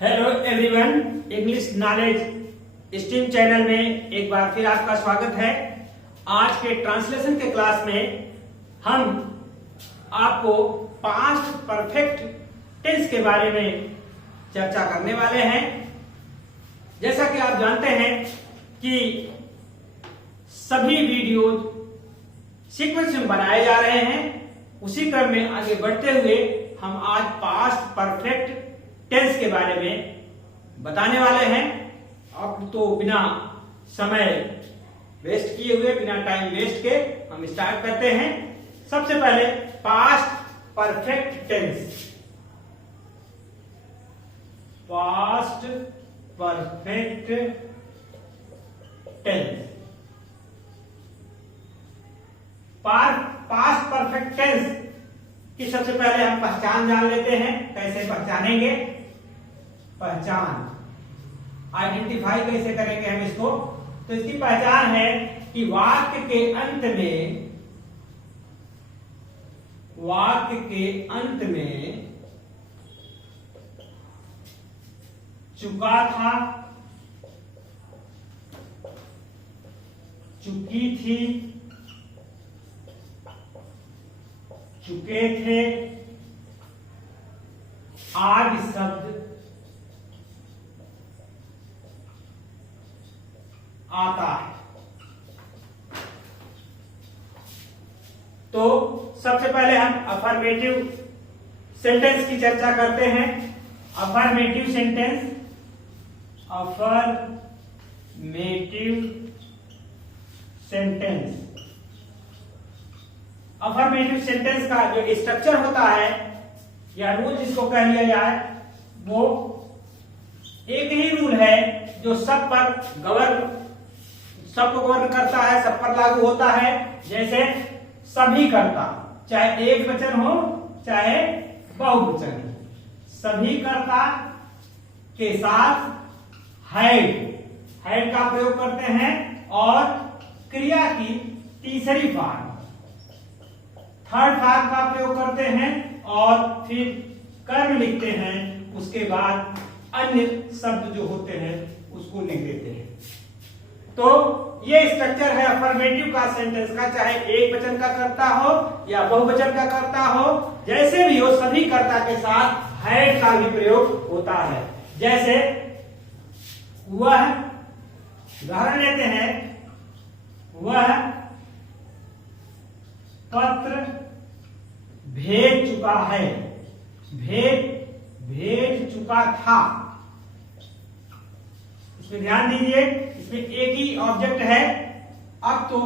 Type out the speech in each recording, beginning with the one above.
Hello everyone, English knowledge stream channel में एक बार फिर आपका स्वागत है। आज के ट्रांसलेशन के क्लास में हम आपको पास्ट परफेक्ट टेंस के बारे में चर्चा करने वाले हैं। जैसा कि आप जानते हैं कि सभी वीडियो सीक्वेंस में बनाए जा रहे हैं, उसी क्रम में आगे बढ़ते हुए हम आज पास्ट परफेक्ट टेंस के बारे में बताने वाले हैं। अब तो बिना समय वेस्ट किए हुए, बिना टाइम वेस्ट के हम स्टार्ट करते हैं। सबसे पहले past perfect tense. Past perfect tense. Past perfect tense की सबसे पहले हम पहचान जान लेते हैं। कैसे पहचानेंगे? पहचान आइडेंटिफाई कैसे करेंगे हम इसको? तो इसकी पहचान है कि वाक्य के अंत में चुका था, चुकी थी, चुके थे आदि शब्द आता है। तो सबसे पहले हम अफर्मेटिव सेंटेंस की चर्चा करते हैं। Affirmative sentence, affirmative sentence. Affirmative sentence का जो स्ट्रक्चर होता है या रूल जिसको कह लिया जाए, वो एक ही रूल है जो सब को गवर्न करता है, सब पर लागू होता है। जैसे सभी कर्ता, चाहे एक वचन हो चाहे बहुवचन हो, सभी कर्ता के साथ हैड का प्रयोग करते हैं और क्रिया की तीसरी फॉर्म, थर्ड फॉर्म का प्रयोग करते हैं और फिर कर्म लिखते हैं। उसके बाद अन्य शब्द जो होते हैं उसको लिख देते हैं। तो ये स्ट्रक्चर है अफर्मेटिव का सेंटेंस का, चाहे एक वचन का कर्ता हो या बहुवचन का कर्ता हो, जैसे भी हो सभी कर्ता के साथ हैड का भी प्रयोग होता है। जैसे वह, उदाहरण लेते हैं, वह पत्र भेज चुका है, भेज चुका था। इसमें ध्यान दीजिए, इसमें एक ही ऑब्जेक्ट है। अब तो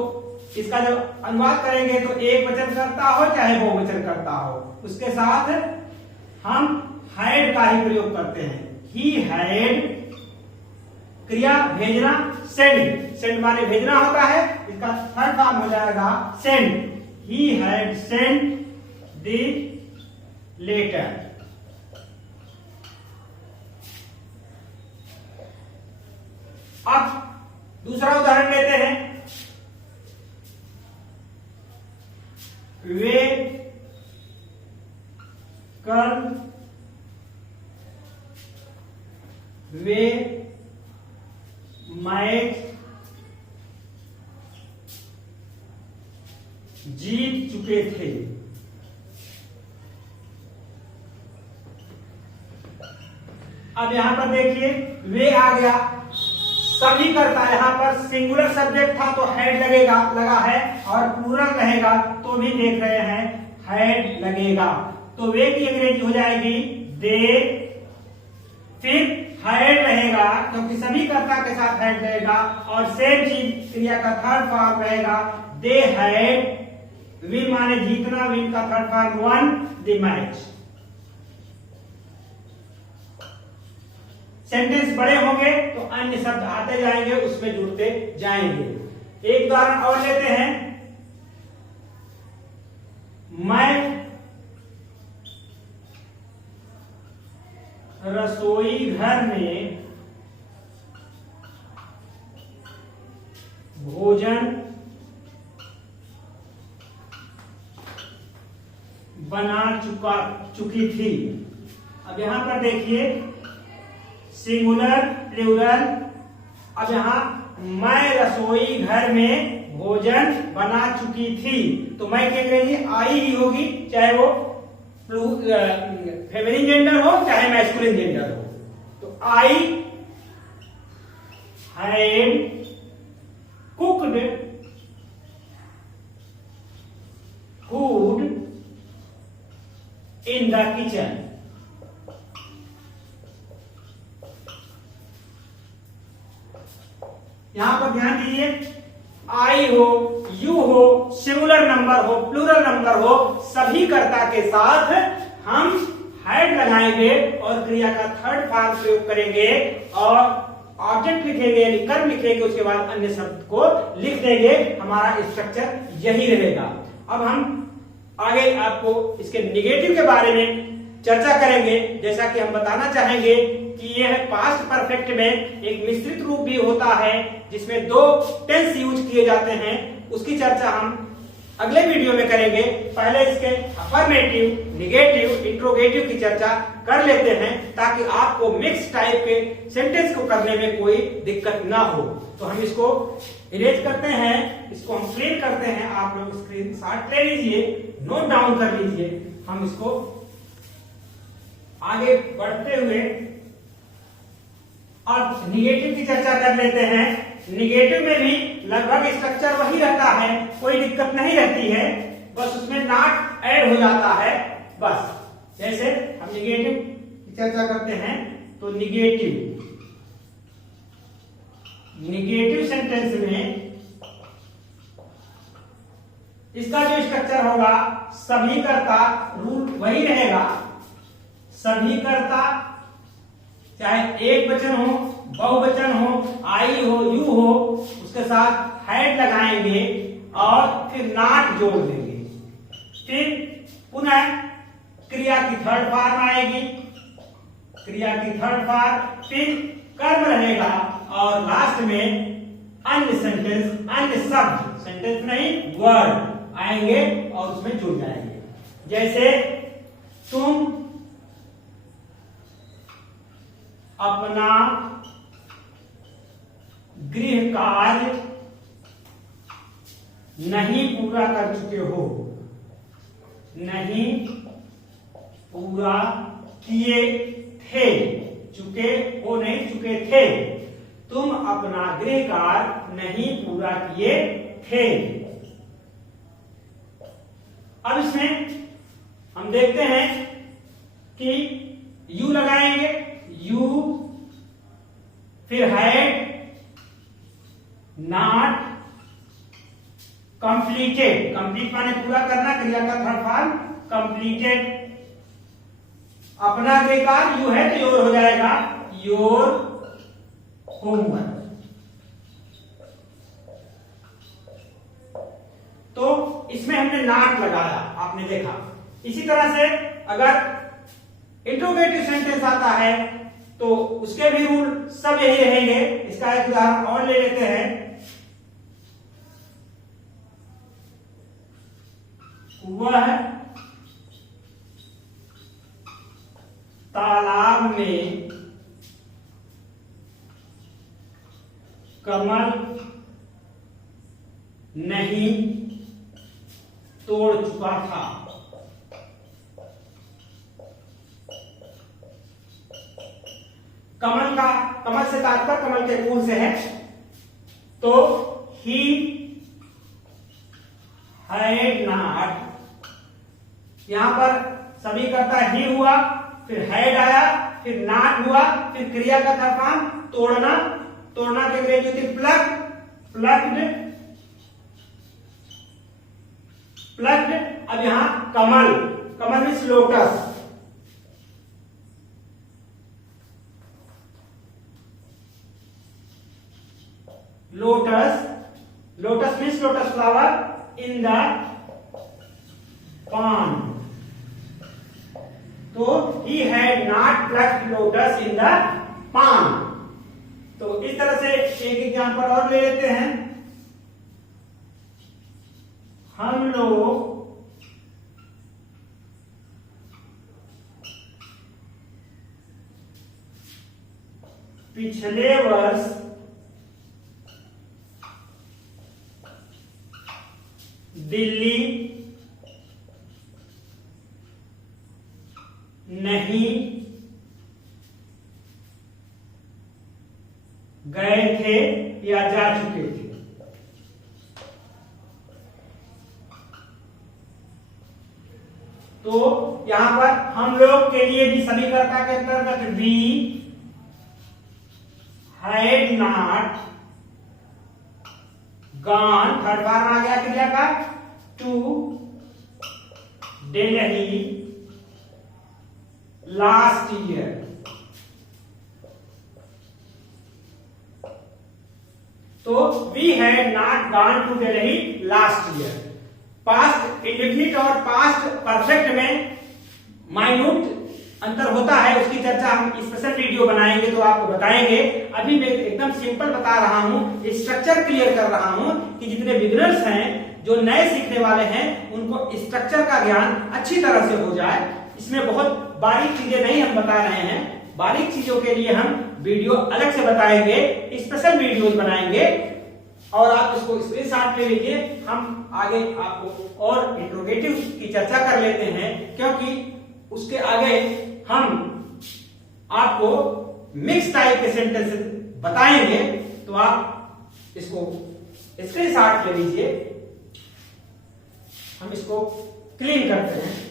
इसका जब अनुवाद करेंगे तो एक वचन करता हो चाहे बहुवचन करता हो, उसके साथ हम हैड का ही प्रयोग करते हैं। ही हैड, क्रिया भेजना, सेंड माने भेजना होता है, इसका थर्ड फॉर्म हो जाएगा send. He had send the letter. अब दूसरा उदाहरण लेते हैं। वे मैच जीत चुके थे। अब यहां पर देखिए, वे आ गया, सभी करता, यहां पर सिंगुलर सब्जेक्ट था तो हैड लगा है, और प्लूरल रहेगा तो भी देख रहे हैं हैड लगेगा। तो वे की अंग्रेजी हो जाएगी दे, फिर हैड रहेगा क्योंकि सभी कर्ता के साथ हैड रहेगा, और सेम चीज क्रिया का थर्ड फॉर्म रहेगा दे हैड, विन माने जीतना, विन का third form one, the match. Sentence बड़े होंगे तो अन्य शब्द आते जाएंगे, उसमें जुड़ते जाएंगे। एक उदाहरण और लेते हैं। मैं रसोई घर में भोजन बना चुकी थी। अब यहां पर देखिए सिंगुलर प्लूरल। अब यहाँ मैं रसोई घर में भोजन बना चुकी थी, तो मैं क्या करेंगे, आई ही होगी, चाहे वो फेमिनिन जेंडर हो चाहे मैस्कुलिन जेंडर हो। तो I had cooked food in the kitchen. यहां पर ध्यान दीजिए, आई हो, यू हो, सिंगुलर नंबर हो, प्लूरल नंबर हो, सभी कर्ता के साथ हम हैड लगाएंगे और क्रिया का थर्ड फॉर्म प्रयोग करेंगे और ऑब्जेक्ट लिखेंगे, कर्म लिखेंगे, उसके बाद अन्य शब्द को लिख देंगे। हमारा स्ट्रक्चर यही रहेगा। अब हम आगे आपको इसके निगेटिव के बारे में चर्चा करेंगे। जैसा कि हम बताना चाहेंगे कि यह पास्ट परफेक्ट में एक मिश्रित रूप भी होता है जिसमें दो टेंस यूज किए जाते हैं। उसकी चर्चा हम अगले वीडियो में करेंगे। पहले इसके अफर्मेटिव, निगेटिव, इंट्रोगेटिव की चर्चा कर लेते हैं ताकि आपको मिक्स टाइप के सेंटेंस को करने में कोई दिक्कत ना हो। तो हम इसको इरेज करते हैं, इसको हम क्लियर करते हैं। आप लोग स्क्रीन शॉट ले लीजिए, नोट डाउन कर लीजिए। हम इसको आगे बढ़ते हुए अब निगेटिव की चर्चा कर लेते हैं। निगेटिव में भी लगभग स्ट्रक्चर वही रहता है, कोई दिक्कत नहीं रहती है, बस उसमें नॉट ऐड हो जाता है बस। जैसे हम निगेटिव की चर्चा करते हैं तो निगेटिव सेंटेंस में इसका जो स्ट्रक्चर होगा, सभी कर्ता, रूल वही रहेगा। सभी कर्ता, चाहे एक वचन हो, बहुवचन हो, आई हो, यू हो, उसके साथ हैड लगाएंगे और फिर नॉट जोड़ देंगे। फिर पुनः क्रिया की थर्ड फॉर्म आएगी, क्रिया की थर्ड फॉर्म, फिर कर्म रहेगा और लास्ट में अन्य सेंटेंस, अन्य शब्द, सेंटेंस नहीं वर्ड आएंगे और उसमें जुड़ जाएंगे। जैसे तुम अपना गृह कार्य नहीं पूरा कर चुके हो, नहीं पूरा किए थे, चुके हो नहीं, चुके थे। तुम अपना गृह कार्य नहीं पूरा किए थे। अब इसमें हम देखते हैं कि यू लगाएंगे, यू, फिर हैड, नॉट, कंप्लीटेड, कंप्लीट माने पूरा करना, क्रिया का थर्ड फॉर्म कंप्लीटेड। अपना गृह कार्य यू है तो योर हो जाएगा, योर होमवर्क। तो इसमें हमने नॉट लगाया, आपने देखा। इसी तरह से अगर इंट्रोगेटिव सेंटेंस आता है तो उसके भी रूल सब यही रहेंगे। इसका एक उदाहरण और ले लेते हैं। वह तालाब में कमल नहीं तोड़ चुका था। कमल से तात्पर्य कमल के फूल से है। तो ही हैड नॉट, यहां पर सभी करता ही हुआ, फिर हैड आया, फिर नॉट हुआ, फिर क्रिया का था फॉर्म तोड़ना, तोड़ना के अंग्रेजी होती प्लग, प्लग्ड, प्लग्ड। अब यहां कमल, कमल means lotus, lotus, lotus means lotus flower in the pond. तो he had not plucked lotus in the pond. तो इस तरह से एक एग्जांपल और ले लेते हैं। हम लोग पिछले वर्ष दिल्ली नहीं गए थे या जा चुके थे। तो यहां पर हम लोग के लिए भी समीकर्ता के अंतर्गत we had not gone, third बार आ गया क्रिया का, टू दिल्ली लास्ट ईयर। तो we had not gone to Delhi last year. Past indefinite और पास्ट परफेक्ट में माइन्यूट अंतर होता है, उसकी चर्चा हम स्पेशल वीडियो बनाएंगे तो आपको बताएंगे। अभी मैं एकदम सिंपल बता रहा हूं, स्ट्रक्चर क्लियर कर रहा हूं कि जितने बिगिनर्स हैं, जो नए सीखने वाले हैं, उनको स्ट्रक्चर का ज्ञान अच्छी तरह से हो जाए। इसमें बहुत बारीक चीजें नहीं हम बता रहे हैं, बारीक चीजों के लिए हम वीडियो अलग से बताएंगे, स्पेशल वीडियोस बनाएंगे और आप इसको स्क्रीनशॉट ले लीजिए। हम आगे आपको और इंट्रोगेटिव की चर्चा कर लेते हैं, क्योंकि उसके आगे हम आपको मिक्स टाइप के सेंटेंस बताएंगे। तो आप इसको स्क्रीनशॉट ले लीजिए, हम इसको क्लीन करते हैं।